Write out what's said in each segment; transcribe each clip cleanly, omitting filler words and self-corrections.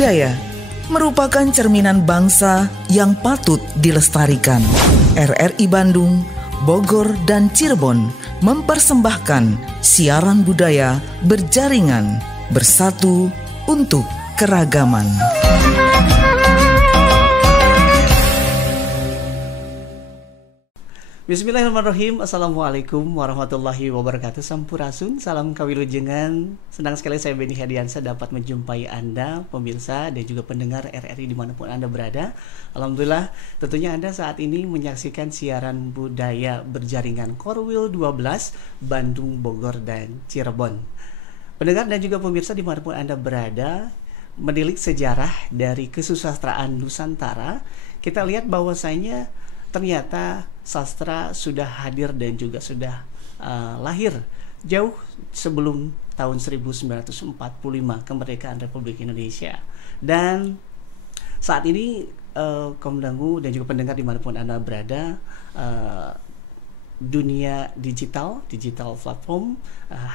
budaya merupakan cerminan bangsa yang patut dilestarikan. RRI Bandung, Bogor, dan Cirebon mempersembahkan siaran budaya berjaringan, bersatu untuk keragaman. Bismillahirrahmanirrahim. Assalamualaikum warahmatullahi wabarakatuh. Sampurasun, salam kawilujengan. Senang sekali saya Benny Hadiansyah dapat menjumpai Anda, pemirsa dan juga pendengar RRI dimanapun Anda berada. Alhamdulillah, tentunya Anda saat ini menyaksikan siaran budaya berjaringan Korwil 12 Bandung, Bogor, dan Cirebon. Pendengar dan juga pemirsa dimanapun Anda berada, menilik sejarah dari kesusastraan Nusantara, kita lihat bahwasanya ternyata sastra sudah hadir dan juga sudah lahir jauh sebelum tahun 1945 kemerdekaan Republik Indonesia. Dan saat ini kaum dangu dan juga pendengar dimanapun Anda berada, dunia digital platform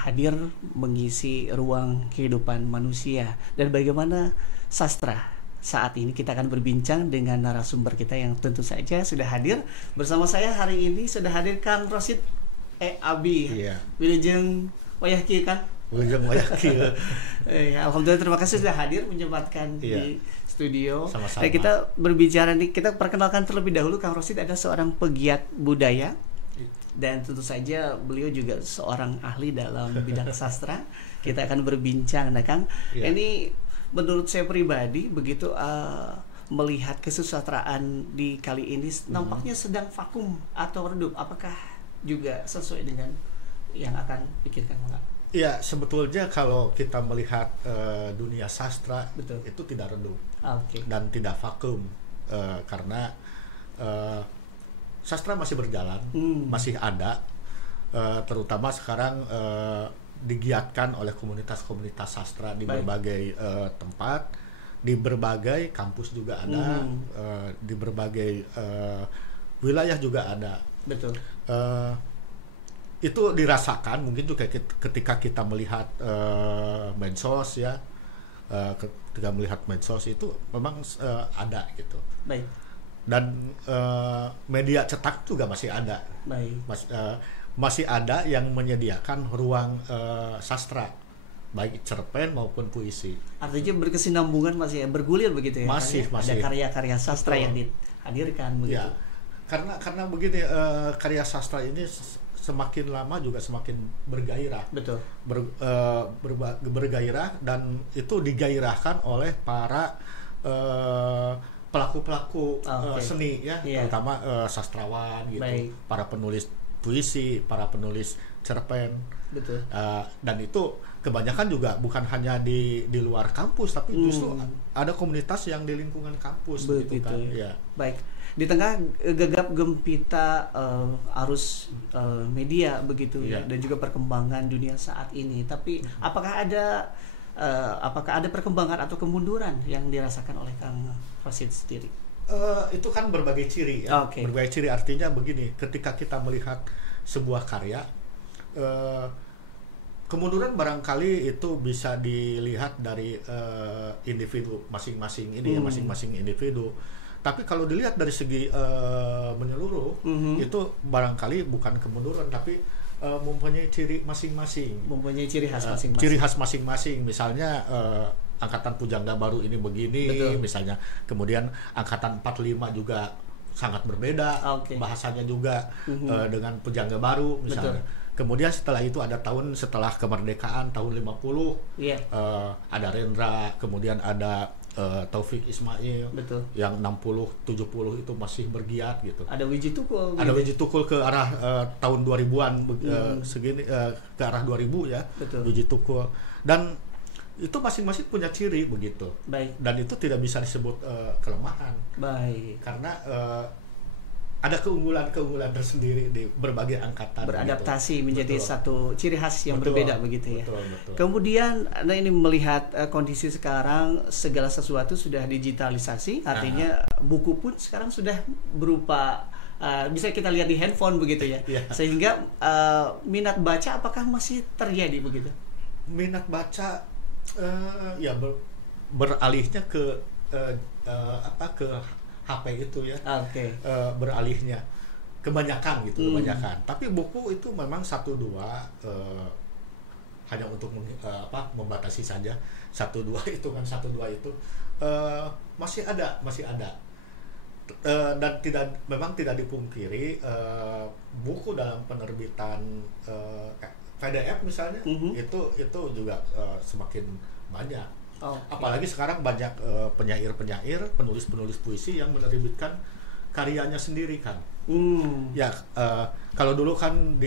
hadir mengisi ruang kehidupan manusia. Dan bagaimana sastra saat ini, kita akan berbincang dengan narasumber kita yang tentu saja sudah hadir bersama saya hari ini. Sudah hadir Kang Rosid Abi. Iya. Wilujeng wayah kieu Kang. Wilujeng wayah kieu. Alhamdulillah, terima kasih sudah hadir menyempatkan di studio. Sama-sama. Nah, kita berbicara nih, kita perkenalkan terlebih dahulu Kang Rosid adalah seorang pegiat budaya dan tentu saja beliau juga seorang ahli dalam bidang sastra. Kita akan berbincang. Nah, Kang, ini menurut saya pribadi begitu melihat kesusastraan di kali ini nampaknya sedang vakum atau redup. Apakah juga sesuai dengan yang akan pikirkan Pak? Iya, sebetulnya kalau kita melihat dunia sastra, betul, itu tidak redup, dan tidak vakum, karena sastra masih berjalan, masih ada, terutama sekarang digiatkan oleh komunitas-komunitas sastra di berbagai tempat, di berbagai kampus juga ada, di berbagai wilayah juga ada. Betul. Itu dirasakan mungkin juga ketika kita melihat medsos ya, ketika melihat medsos itu memang ada gitu. Baik. Dan media cetak juga masih ada. Baik. Masih ada yang menyediakan ruang sastra, baik cerpen maupun puisi. Artinya berkesinambungan masih bergulir begitu ya? Masih. Ada karya-karya sastra yang dihadirkan begitu. Ya, karena begini, karya sastra ini semakin lama juga semakin bergairah. Betul. Bergairah, dan itu digairahkan oleh para pelaku-pelaku seni ya, terutama sastrawan gitu. Baik. Para penulis puisi, para penulis cerpen. Betul. Dan itu kebanyakan juga bukan hanya di luar kampus, tapi justru ada komunitas yang di lingkungan kampus. Begitu kan. Ya. Baik. Di tengah gegap gempita arus media begitu ya, dan juga perkembangan dunia saat ini. Tapi apakah ada perkembangan atau kemunduran yang dirasakan oleh Kang Rosid sendiri? Itu kan berbagai ciri ya. Berbagai ciri artinya begini, ketika kita melihat sebuah karya, kemunduran barangkali itu bisa dilihat dari individu masing-masing ini, masing-masing individu. Tapi kalau dilihat dari segi menyeluruh, itu barangkali bukan kemunduran, tapi mempunyai ciri masing-masing. Mempunyai ciri khas masing-masing. Ciri khas masing-masing. Misalnya angkatan Pujangga Baru ini begini, betul, misalnya. Kemudian angkatan 45 juga sangat berbeda, bahasanya juga dengan Pujangga Baru misalnya. Betul. Kemudian setelah itu ada tahun setelah kemerdekaan tahun 50, ada Rendra, kemudian ada Taufik Ismail, betul, yang 60-70 itu masih bergiat gitu. Ada Wiji Tukul. Ada Wiji Tukul ke arah tahun 2000-an segini, ke arah 2000 ya. Betul. Wiji Tukul. Dan itu masing-masing punya ciri begitu. Baik. Dan itu tidak bisa disebut kelemahan. Baik. Karena ada keunggulan-keunggulan tersendiri di berbagai angkatan. Beradaptasi gitu, menjadi betul, satu ciri khas yang berbeda begitu ya. Betul. Kemudian Anda ini melihat kondisi sekarang segala sesuatu sudah digitalisasi, artinya buku pun sekarang sudah berupa bisa kita lihat di handphone begitu ya. Sehingga minat baca apakah masih terjadi begitu? Minat baca beralihnya ke ke HP itu ya. Beralihnya kebanyakan gitu, kebanyakan. Tapi buku itu memang 1-2 hanya untuk membatasi saja. 1-2 itu kan 1-2 itu masih ada. Dan memang tidak dipungkiri buku dalam penerbitan PDF misalnya itu juga semakin banyak. Apalagi sekarang banyak penyair-penyair, penulis-penulis puisi yang menerbitkan karyanya sendiri kan. Ya kalau dulu kan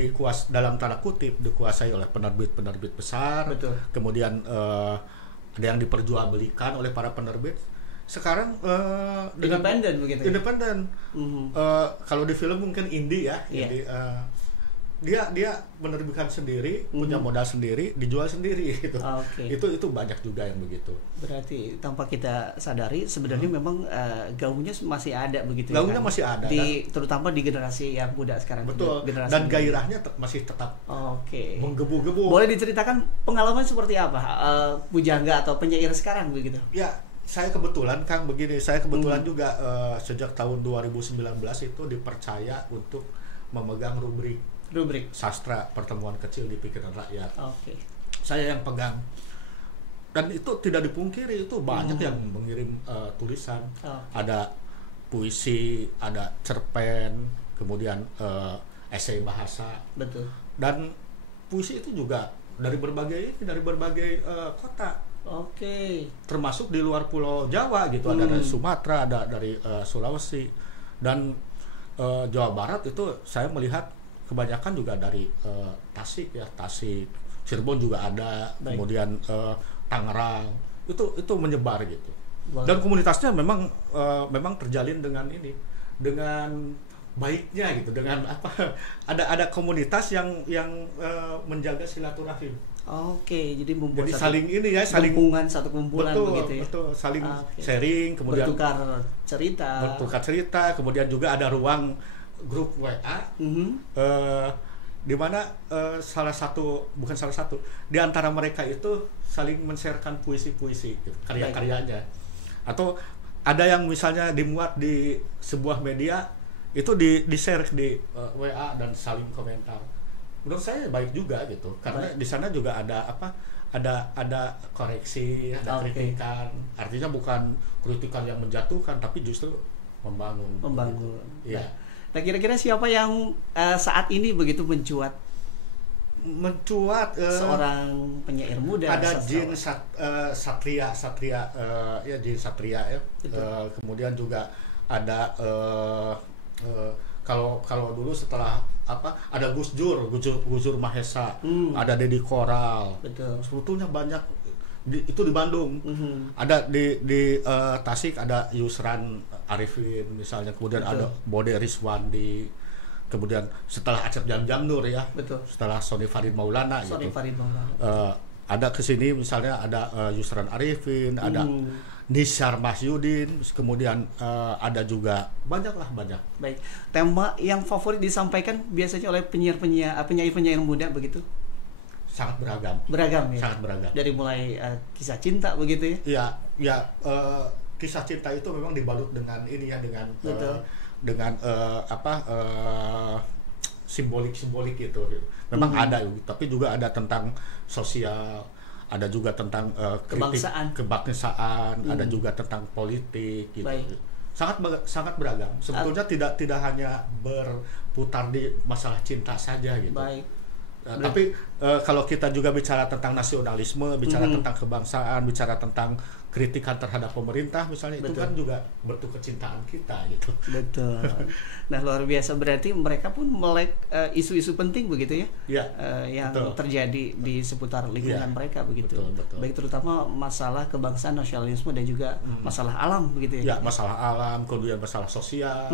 dalam tanda kutip dikuasai oleh penerbit besar. Betul. Kemudian ada yang diperjualbelikan oleh para penerbit. Sekarang independen begitu. Independen. Kalau di film mungkin indie ya. Indie, dia menerbitkan sendiri, punya modal sendiri, dijual sendiri gitu. Itu banyak juga yang begitu. Berarti tanpa kita sadari sebenarnya memang gaungnya masih ada begitu. Gaungnya masih ada. Terutama di generasi yang muda sekarang. Betul. Dan gairahnya masih tetap menggebu-gebu. Boleh diceritakan pengalaman seperti apa pujangga atau penyair sekarang begitu? Ya, saya kebetulan Kang begini. Saya kebetulan juga sejak tahun 2019 itu dipercaya untuk memegang rubrik sastra pertemuan kecil di pikiran rakyat. Saya yang pegang. Dan itu tidak dipungkiri, itu banyak yang mengirim tulisan. Ada puisi, ada cerpen, kemudian esai bahasa. Betul. Dan puisi itu juga dari berbagai kota. Termasuk di luar Pulau Jawa gitu. Ada dari Sumatera, ada dari Sulawesi, dan Jawa Barat itu saya melihat kebanyakan juga dari Tasik, Cirebon juga ada. Baik. Kemudian Tangerang itu menyebar gitu. Dan komunitasnya memang terjalin dengan baiknya gitu, dengan ada komunitas yang menjaga silaturahim. Jadi membuat saling satu kumpulan begitu ya. Betul, saling sharing, kemudian bertukar cerita, kemudian juga ada ruang grup WA di mana di antara mereka itu saling men-sharekan puisi-puisi gitu, karya-karyanya. Atau ada yang misalnya dimuat di sebuah media itu di-share di WA dan saling komentar. Menurut saya baik juga gitu, karena di sana juga ada koreksi, ada kritikan. Artinya bukan kritikan yang menjatuhkan, tapi justru membangun. Iya. Nah, kira-kira siapa yang saat ini begitu mencuat seorang penyair muda? Ada Jin Satria Jin Satria ya. Kemudian juga ada kalau dulu setelah ada Gus Dur Mahesa, ada Deddy Koral. Betul. Sebetulnya banyak itu di Bandung. Ada di Tasik ada Yusran Arifin misalnya, kemudian Betul. ada Bode Rizwandi, kemudian setelah Acep Jam Nur ya. Betul. Setelah Sony Farid Maulana gitu. Ada kesini misalnya ada Yusran Arifin, ada Nishar Mahyudin, kemudian ada juga banyak. Baik. Tema yang favorit disampaikan biasanya oleh penyair muda begitu? Sangat beragam ya. Sangat beragam. Dari mulai kisah cinta begitu ya? Ya, kisah cinta itu memang dibalut dengan simbolik gitu. Memang ada, tapi juga ada tentang sosial, ada juga tentang kritik kebangsaan, ada juga tentang politik gitu. Baik. Sangat beragam. Sebetulnya tidak hanya berputar di masalah cinta saja gitu. Baik. Tapi kalau kita juga bicara tentang nasionalisme, bicara tentang kebangsaan, bicara tentang kritikan terhadap pemerintah misalnya, Betul. itu kan juga bentuk kecintaan kita gitu. Betul. Nah, luar biasa, berarti mereka pun melek isu-isu penting begitu ya? Yang betul. terjadi di seputar lingkungan mereka begitu. Betul. Baik, terutama masalah kebangsaan, nasionalisme, dan juga masalah alam begitu ya? Ya, masalah alam, kemudian masalah sosial,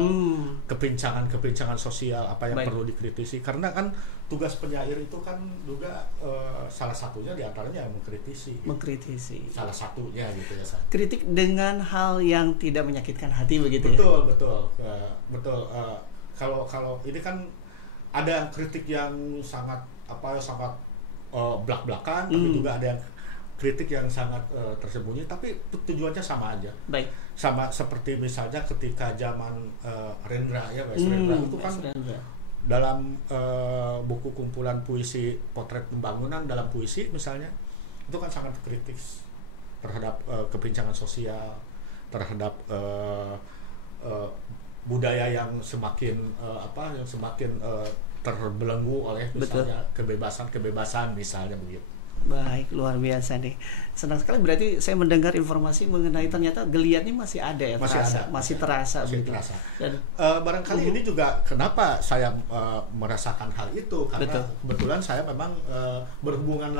kepincangan sosial apa yang perlu dikritisi, karena kan tugas penyair itu kan juga salah satunya diantaranya mengkritisi. Salah satunya gitu ya. Kritik dengan hal yang tidak menyakitkan hati begitu betul, ya? Betul. Kalau ini kan ada kritik yang sangat belak-belakan, tapi juga ada yang kritik yang sangat tersembunyi, tapi tujuannya sama aja. Baik. Sama seperti misalnya ketika zaman Rendra ya, Mas Rendra itu kan dalam buku kumpulan puisi Potret Pembangunan dalam puisi misalnya, itu kan sangat kritis terhadap kepincangan sosial, terhadap budaya yang semakin terbelenggu oleh misalnya kebebasan misalnya begitu. Baik, luar biasa nih. Senang sekali berarti saya mendengar informasi mengenai ternyata geliatnya masih ada ya, masih terasa. Dan barangkali ini juga kenapa saya merasakan hal itu, karena kebetulan saya memang berhubungan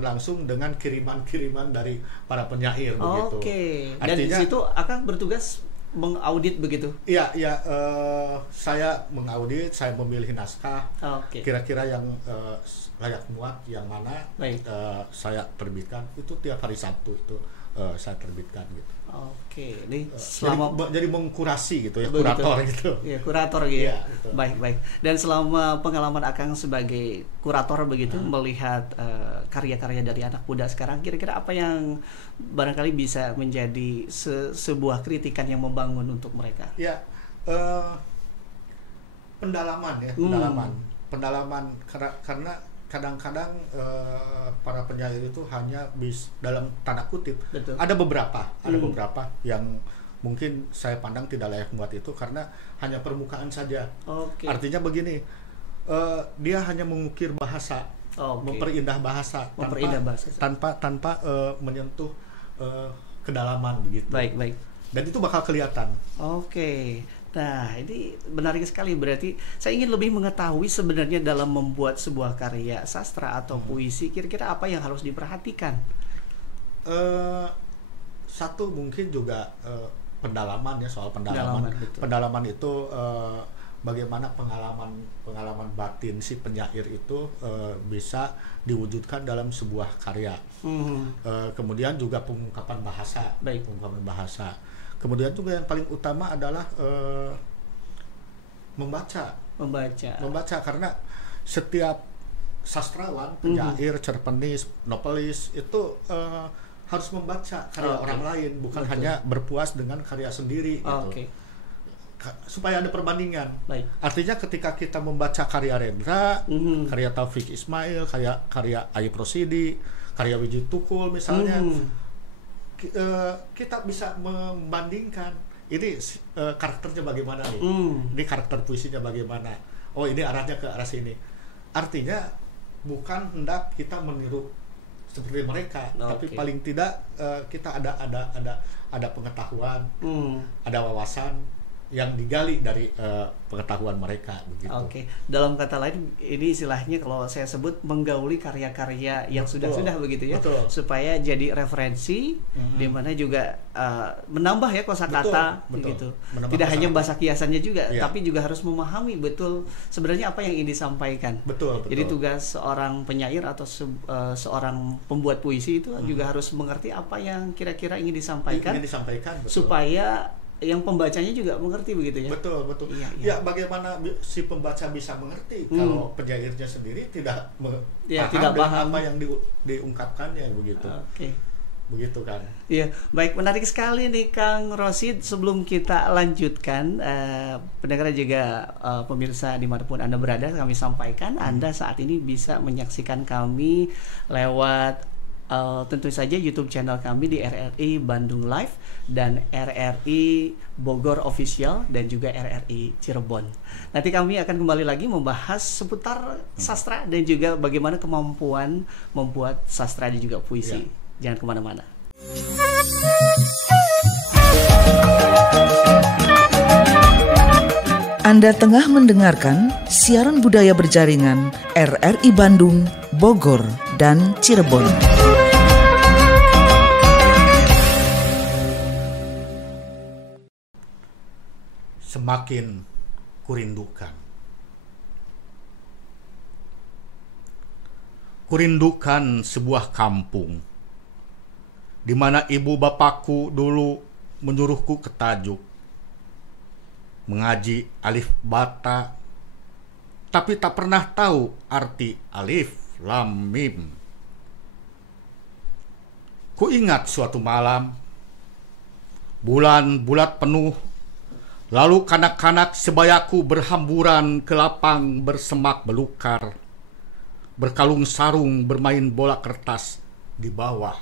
langsung dengan kiriman-kiriman dari para penyair begitu. Oke. Dan di situ akan bertugas mengaudit begitu? Iya, saya mengaudit, saya memilih naskah. Kira-kira yang layak muat yang mana saya terbitkan itu tiap hari Sabtu itu saya terbitkan gitu. Oke, ini jadi mengkurasi gitu ya, kurator gitu. Ya, kurator gitu. Ya, baik. Dan selama pengalaman Akang sebagai kurator begitu melihat karya-karya dari anak muda sekarang, kira-kira apa yang barangkali bisa menjadi sebuah kritikan yang membangun untuk mereka? Ya, pendalaman karena kadang-kadang para penyair itu hanya dalam tanda kutip ada beberapa yang mungkin saya pandang tidak layak muat itu karena hanya permukaan saja. Artinya begini, dia hanya mengukir bahasa, memperindah bahasa tanpa menyentuh kedalaman begitu. Baik. Dan itu bakal kelihatan. Nah, ini menarik sekali. Berarti saya ingin lebih mengetahui sebenarnya dalam membuat sebuah karya sastra atau puisi, kira-kira apa yang harus diperhatikan? Satu mungkin juga pendalaman ya, soal pendalaman. Pendalaman itu bagaimana pengalaman batin si penyair itu bisa diwujudkan dalam sebuah karya. Kemudian juga pengungkapan bahasa. Kemudian juga yang paling utama adalah membaca karena setiap sastrawan, penyair, cerpenis, novelis itu harus membaca karya orang lain, bukan hanya berpuas dengan karya sendiri gitu. Supaya ada perbandingan. Artinya ketika kita membaca karya Rendra, karya Taufik Ismail, karya Ayub Rosidi, karya Wiji Tukul misalnya, kita bisa membandingkan ini karakternya bagaimana nih, ini karakter puisinya bagaimana, ini arahnya ke arah sini. Artinya bukan hendak kita meniru seperti mereka, tapi paling tidak kita ada pengetahuan, ada wawasan yang digali dari pengetahuan mereka begitu. Dalam kata lain ini istilahnya kalau saya sebut menggauli karya-karya yang sudah begitu ya. Supaya jadi referensi di mana juga menambah ya kosakata begitu. Tidak hanya bahasa kiasannya juga, tapi juga harus memahami betul sebenarnya apa yang ingin disampaikan. Jadi tugas seorang penyair atau seorang pembuat puisi itu juga harus mengerti apa yang kira-kira ingin disampaikan supaya yang pembacanya juga mengerti begitu ya. Betul. Ya, bagaimana si pembaca bisa mengerti kalau penyairnya sendiri tidak paham apa yang diungkapkannya begitu. Begitu kan. Iya, baik, menarik sekali nih Kang Rosid. Sebelum kita lanjutkan, pendengar juga pemirsa dimanapun Anda berada, kami sampaikan Anda saat ini bisa menyaksikan kami lewat tentu saja YouTube channel kami di RRI Bandung Live dan RRI Bogor Official dan juga RRI Cirebon. Nanti kami akan kembali lagi membahas seputar sastra dan juga bagaimana kemampuan membuat sastra dan juga puisi. Jangan kemana-mana. Anda tengah mendengarkan siaran budaya berjaringan RRI Bandung, Bogor, dan Cirebon. Semakin kurindukan. Kurindukan sebuah kampung di mana ibu bapakku dulu menyuruhku ke Tajuk mengaji alif bata, tapi tak pernah tahu arti alif lam mim. Ku ingat suatu malam, bulan bulat penuh, lalu kanak-kanak sebayaku berhamburan ke lapang bersemak belukar, berkalung sarung bermain bola kertas di bawah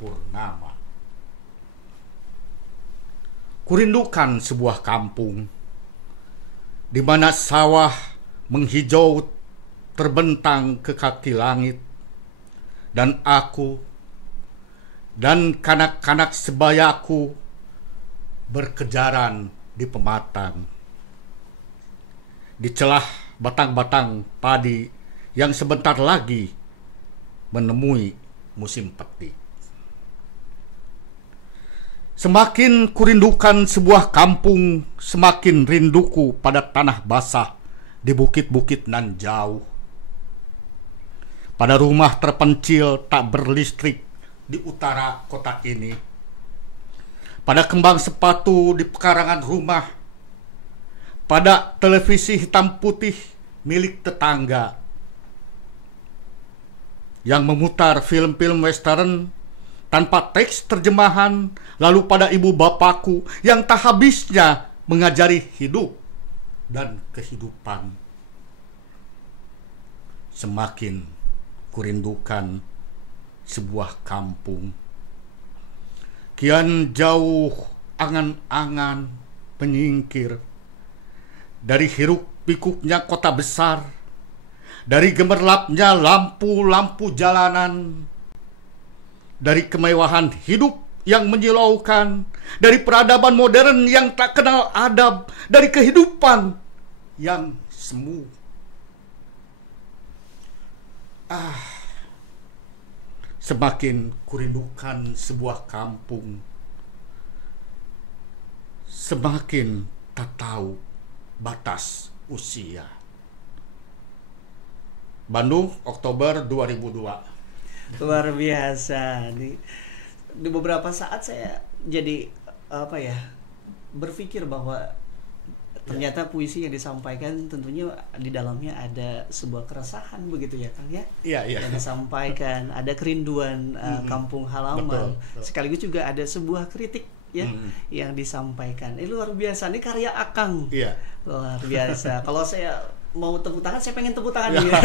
purnama. Kurindukan sebuah kampung di mana sawah menghijau terbentang ke kaki langit, dan aku dan kanak-kanak sebayaku berkejaran di pematang, di celah batang-batang padi yang sebentar lagi menemui musim petik. Semakin kurindukan sebuah kampung, semakin rinduku pada tanah basah di bukit-bukit nan jauh, pada rumah terpencil tak berlistrik di utara kota ini, pada kembang sepatu di pekarangan rumah, pada televisi hitam putih milik tetangga yang memutar film-film western tanpa teks terjemahan, lalu pada ibu bapakku yang tak habisnya mengajari hidup dan kehidupan. Semakin kurindukan sebuah kampung, kian jauh angan-angan menyingkir dari hiruk pikuknya kota besar, dari gemerlapnya lampu-lampu jalanan, dari kemewahan hidup yang menyilaukan, dari peradaban modern yang tak kenal adab, dari kehidupan yang semu. Semakin kurindukan sebuah kampung, semakin tak tahu batas usia. Bandung, Oktober 2002. Luar biasa. Di beberapa saat saya jadi berpikir bahwa ternyata puisi yang disampaikan tentunya di dalamnya ada sebuah keresahan begitu ya Kang ya. Iya. Yang disampaikan, ada kerinduan kampung halaman. Betul. Sekaligus juga ada sebuah kritik ya yang disampaikan. Ini luar biasa, ini karya Akang. Iya. Luar biasa. Kalau saya mau tepuk tangan, saya pengen tepuk tangan ya.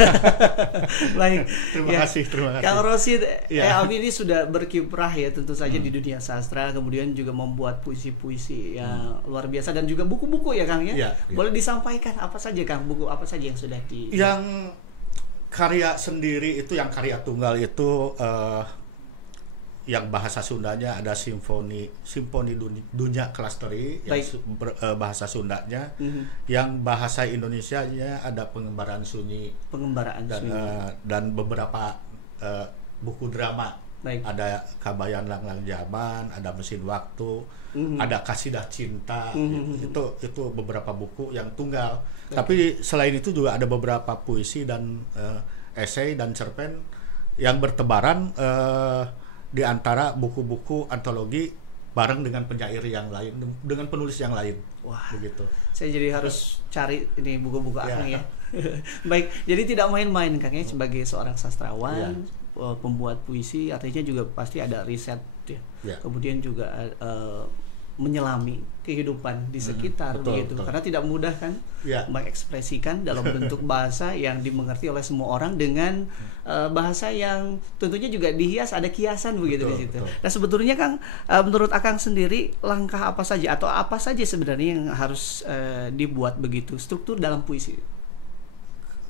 Baik. Terima kasih. Kang Rosid, Abi ini sudah berkiprah ya tentu saja di dunia sastra, kemudian juga membuat puisi-puisi yang luar biasa dan juga buku-buku ya Kang ya. Iya. Boleh disampaikan apa saja Kang, buku apa saja yang sudah Yang karya sendiri itu, yang karya tunggal itu yang bahasa Sundanya ada Simfoni Dunia Klasteri yang bahasa Sundanya, yang bahasa Indonesianya ada Pengembaraan Sunyi dan beberapa buku drama. Baik. Ada Kabayan Langlang Zaman, ada Mesin Waktu, ada Kasidah Cinta, itu beberapa buku yang tunggal. Tapi selain itu juga ada beberapa puisi dan esai dan cerpen yang bertebaran di antara buku-buku antologi bareng dengan penyair yang lain, dengan penulis yang lain. Wah, begitu. Saya jadi harus cari ini buku-buku Akang ya. Baik, jadi tidak main-main Kang ya sebagai seorang sastrawan, pembuat puisi, artinya juga pasti ada riset ya. Kemudian juga menyelami kehidupan di sekitar begitu. Karena tidak mudah kan mengekspresikan dalam bentuk bahasa yang dimengerti oleh semua orang dengan bahasa yang tentunya juga dihias, ada kiasan begitu di situ. Nah, sebetulnya Kang, menurut Akang sendiri langkah apa saja atau apa saja sebenarnya yang harus dibuat begitu struktur dalam puisi?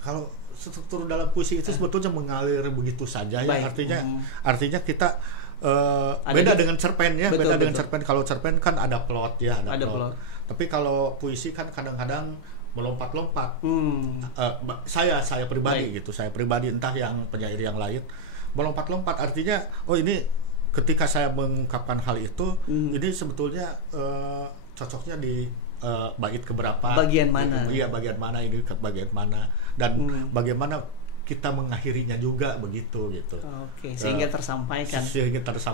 Kalau struktur dalam puisi itu sebetulnya mengalir begitu saja ya. Artinya kita beda dengan cerpen ya, dengan cerpen. Kalau cerpen kan ada plot ya, ada plot. Tapi kalau puisi kan kadang-kadang melompat-lompat. Saya pribadi gitu, saya pribadi, entah yang penyair yang lain melompat-lompat. Artinya, ini ketika saya mengungkapkan hal itu, ini sebetulnya cocoknya di bait keberapa? Bagian mana? Iya, bagian mana ini, bagian mana, dan bagaimana kita mengakhirinya juga begitu gitu. Oke, sehingga tersampaikan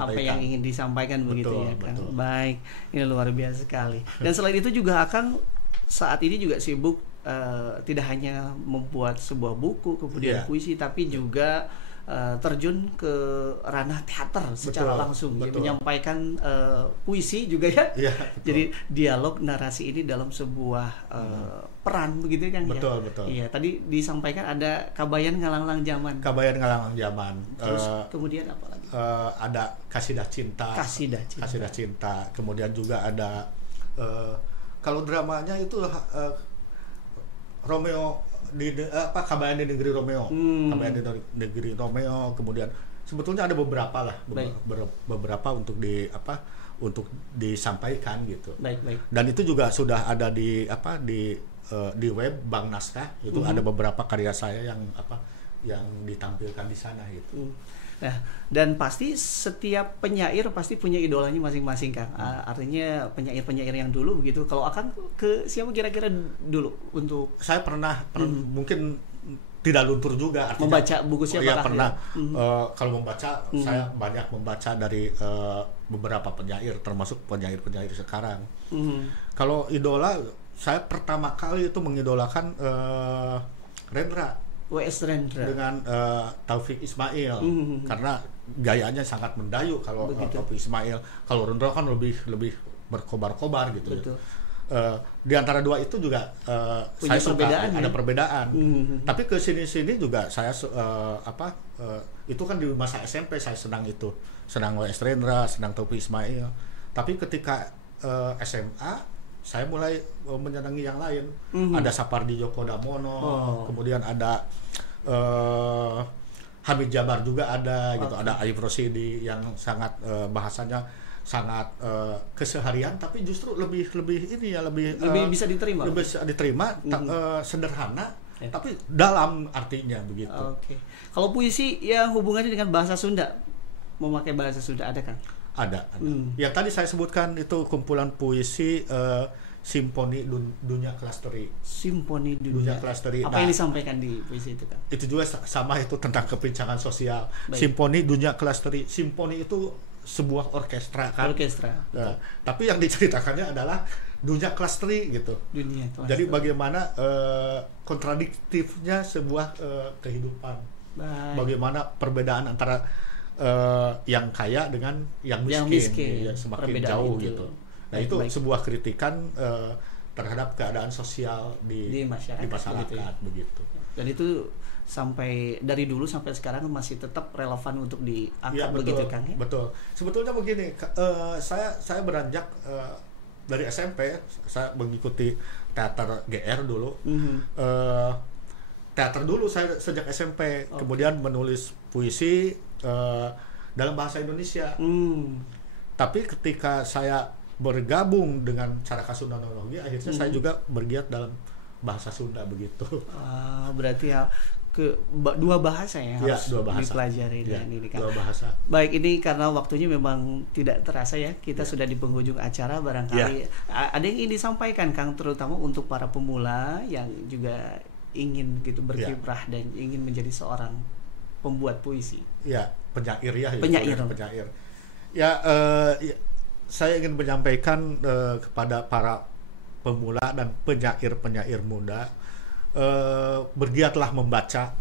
apa yang ingin disampaikan begitu ya Kang. Baik, ini luar biasa sekali. Dan selain itu juga Akang saat ini juga sibuk tidak hanya membuat sebuah buku kemudian puisi, tapi juga terjun ke ranah teater secara langsung, ya, menyampaikan puisi juga ya. Ya, jadi dialog narasi ini dalam sebuah peran begitu kan ya. Betul. Iya, tadi disampaikan ada Kabayan Ngalanglang Zaman. Kabayan Ngalanglang Zaman. Terus kemudian apa lagi? Ada Kasidah Cinta. Kasidah Cinta. Kemudian juga ada kalau dramanya itu Romeo Kabayan di Negeri Romeo. Kabayan di Negeri Romeo. Kemudian sebetulnya ada beberapa lah, beberapa untuk disampaikan gitu. Baik. Dan itu juga sudah ada di web Bank Naskah itu ada beberapa karya saya yang ditampilkan di sana gitu. Nah, dan pasti setiap penyair pasti punya idolanya masing-masing, Kang. Artinya penyair-penyair yang dulu begitu. Kalau Akang ke siapa kira-kira dulu untuk saya pernah mungkin tidak luntur juga artinya, membaca buku siapa? Ya pernah. Kalau membaca saya banyak membaca dari beberapa penyair termasuk penyair sekarang. Kalau idola saya pertama kali itu mengidolakan Rendra. W.S. Rendra dengan Taufik Ismail karena gayanya sangat mendayu kalau Taufik Ismail. Kalau Rendra kan lebih berkobar-kobar gitu. Betul. Di antara dua itu juga saya suka ada perbedaan. Tapi ke sini juga saya itu kan di masa SMP saya senang W.S. Rendra, senang Taufik Ismail. Tapi ketika SMA saya mulai menyenangi yang lain. Ada Sapardi Djoko Damono, kemudian ada Hamid Jabar juga ada gitu, ada Aib Rosidi yang sangat bahasanya sangat keseharian tapi justru lebih bisa diterima. Lebih bisa diterima, sederhana tapi dalam artinya begitu. Oke. Kalau puisi yang hubungannya dengan bahasa Sunda, memakai bahasa Sunda ada kan? Ada. Yang tadi saya sebutkan itu kumpulan puisi Simponi Dunia Klasteri. Simponi Dunia Klasteri. Apa yang disampaikan di puisi itu, kan? Itu juga sama, itu tentang kepincangan sosial. Simponi Dunia Klasteri. Simponi itu sebuah orkestra kan. Nah, tapi yang diceritakannya adalah dunia klasteri gitu. Dunia klasteri. Jadi bagaimana kontradiktifnya sebuah kehidupan. Bagaimana perbedaan antara yang kaya dengan yang miskin. Ya, semakin jauh itu. Gitu. Nah, itu sebuah kritikan terhadap keadaan sosial di masyarakat gitu ya. Begitu. Dan itu sampai dari dulu sampai sekarang masih tetap relevan untuk diangkat ya, begitu, Kang ya? Betul. Sebetulnya begini, saya beranjak dari SMP, saya mengikuti teater GR dulu. Teater dulu saya sejak SMP, kemudian menulis puisi dalam bahasa Indonesia. Tapi ketika saya bergabung dengan Caraka Sundanologi, akhirnya saya juga bergiat dalam bahasa Sunda begitu. Berarti dua bahasa ya harus dipelajari ya, ini kan. Dua bahasa. Baik, ini karena waktunya memang tidak terasa ya. Kita sudah di penghujung acara, barangkali ada yang ingin disampaikan, Kang, terutama untuk para pemula yang juga ingin gitu berkiprah dan ingin menjadi seorang pembuat puisi. Ya, penyair ya. Penyair. Ya, saya ingin menyampaikan kepada para pemula dan penyair muda, bergiatlah membaca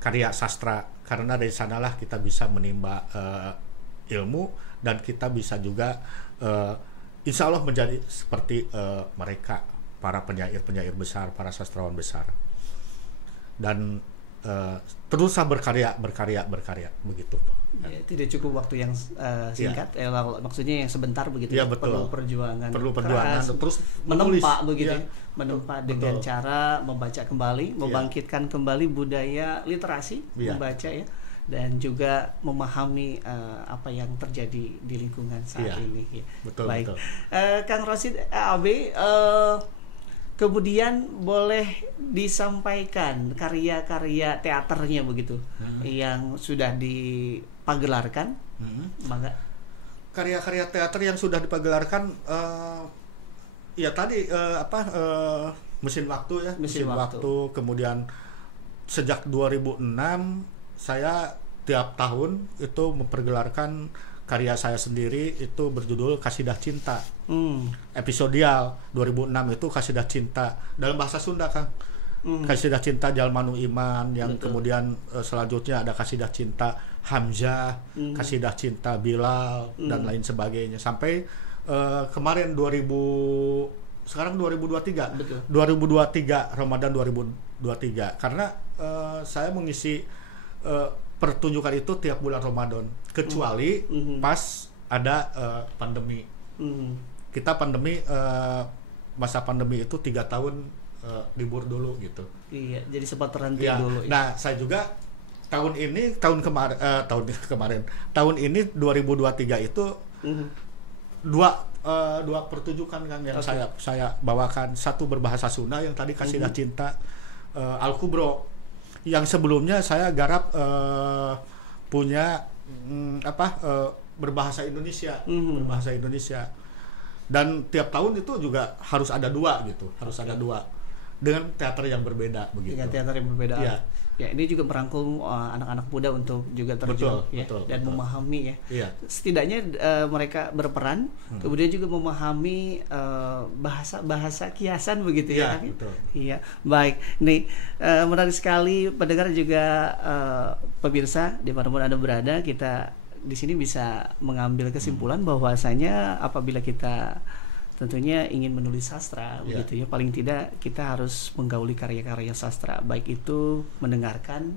karya sastra, karena dari sanalah kita bisa menimba ilmu dan kita bisa juga insya Allah menjadi seperti mereka, para penyair besar, para sastrawan besar, dan teruslah berkarya begitu. Ya, tidak cukup waktu yang singkat, maksudnya yang sebentar begitu. Ya, betul. Perlu perjuangan keras, terus menempa begitu. Menempa dengan cara membaca kembali, membangkitkan kembali budaya literasi, membaca ya, dan juga memahami apa yang terjadi di lingkungan saat ini. Ya. Betul. Baik, betul. Kang Rosid AB, kemudian boleh disampaikan karya-karya teaternya begitu yang sudah dipagelarkan, maka karya-karya teater yang sudah dipagelarkan, ya tadi Mesin Waktu ya, Mesin Waktu. Kemudian sejak 2006 saya tiap tahun itu mempergelarkan karya saya sendiri, itu berjudul Kasidah Cinta. Episodial 2006 itu Kasidah Cinta dalam bahasa Sunda, Kang. Kasidah Cinta Jalmanu Iman, yang kemudian selanjutnya ada Kasidah Cinta Hamzah, Kasidah Cinta Bilal dan lain sebagainya, sampai kemarin 2023 Betul. 2023 Ramadan 2023, karena saya mengisi pertunjukan itu tiap bulan Ramadan, kecuali pas ada pandemi. Kita pandemi, masa pandemi itu 3 tahun libur dulu gitu. Iya, jadi sempat terhenti dulu. Ya. Nah, saya juga tahun ini 2023 itu dua pertunjukan kan yang saya bawakan. Satu berbahasa Sunda yang tadi Kasidah Cinta Al-Kubro, yang sebelumnya saya garap punya berbahasa Indonesia, berbahasa Indonesia. Dan tiap tahun itu juga harus ada 2 gitu, harus ada 2 dengan teater yang berbeda begitu. Dengan teater yang berbeda. Ya. Ya, ini juga merangkul anak-anak muda untuk juga terjun dan memahami ya. Iya. Setidaknya mereka berperan, kemudian juga memahami bahasa kiasan begitu ya. Betul. Iya, baik. Nih menarik sekali pendengar juga pemirsa dimanapun Anda berada, kita di sini bisa mengambil kesimpulan bahwasanya apabila kita tentunya ingin menulis sastra begitu ya, paling tidak kita harus menggauli karya-karya sastra, baik itu mendengarkan,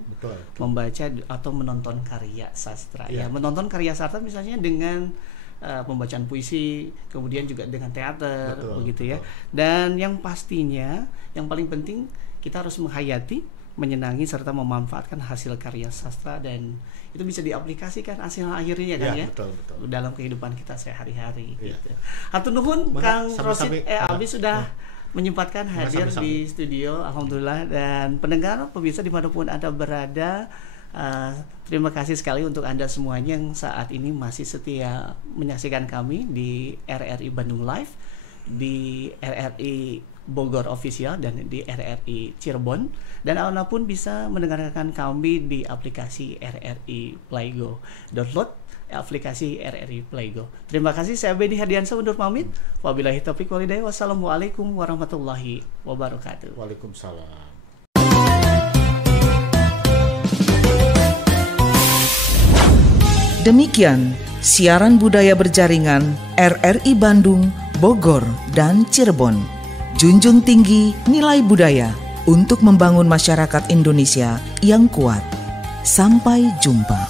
membaca atau menonton karya sastra. Ya, menonton karya sastra misalnya dengan pembacaan puisi, kemudian juga dengan teater, begitu ya. Dan yang pastinya yang paling penting kita harus menghayati, menyenangi serta memanfaatkan hasil karya sastra, dan itu bisa diaplikasikan hasil akhirnya kan ya, betul. dalam kehidupan kita sehari-hari gitu. Hatur nuhun Kang Rosid Abi sudah menyempatkan hadir di studio, alhamdulillah. Dan pendengar pemirsa dimanapun Anda berada, terima kasih sekali untuk Anda semuanya yang saat ini masih setia menyaksikan kami di RRI Bandung Live, di RRI Bogor Official, dan di RRI Cirebon, dan Anda pun bisa mendengarkan kami di aplikasi RRI Playgo. Download aplikasi RRI Playgo. Terima kasih, saya Benny Hadiansyah undur pamit. Wabillahi taufiq wal hidayah. Wassalamualaikum warahmatullahi wabarakatuh. Waalaikumsalam. Demikian siaran budaya berjaringan RRI Bandung, Bogor, dan Cirebon. Junjung tinggi nilai budaya untuk membangun masyarakat Indonesia yang kuat. Sampai jumpa.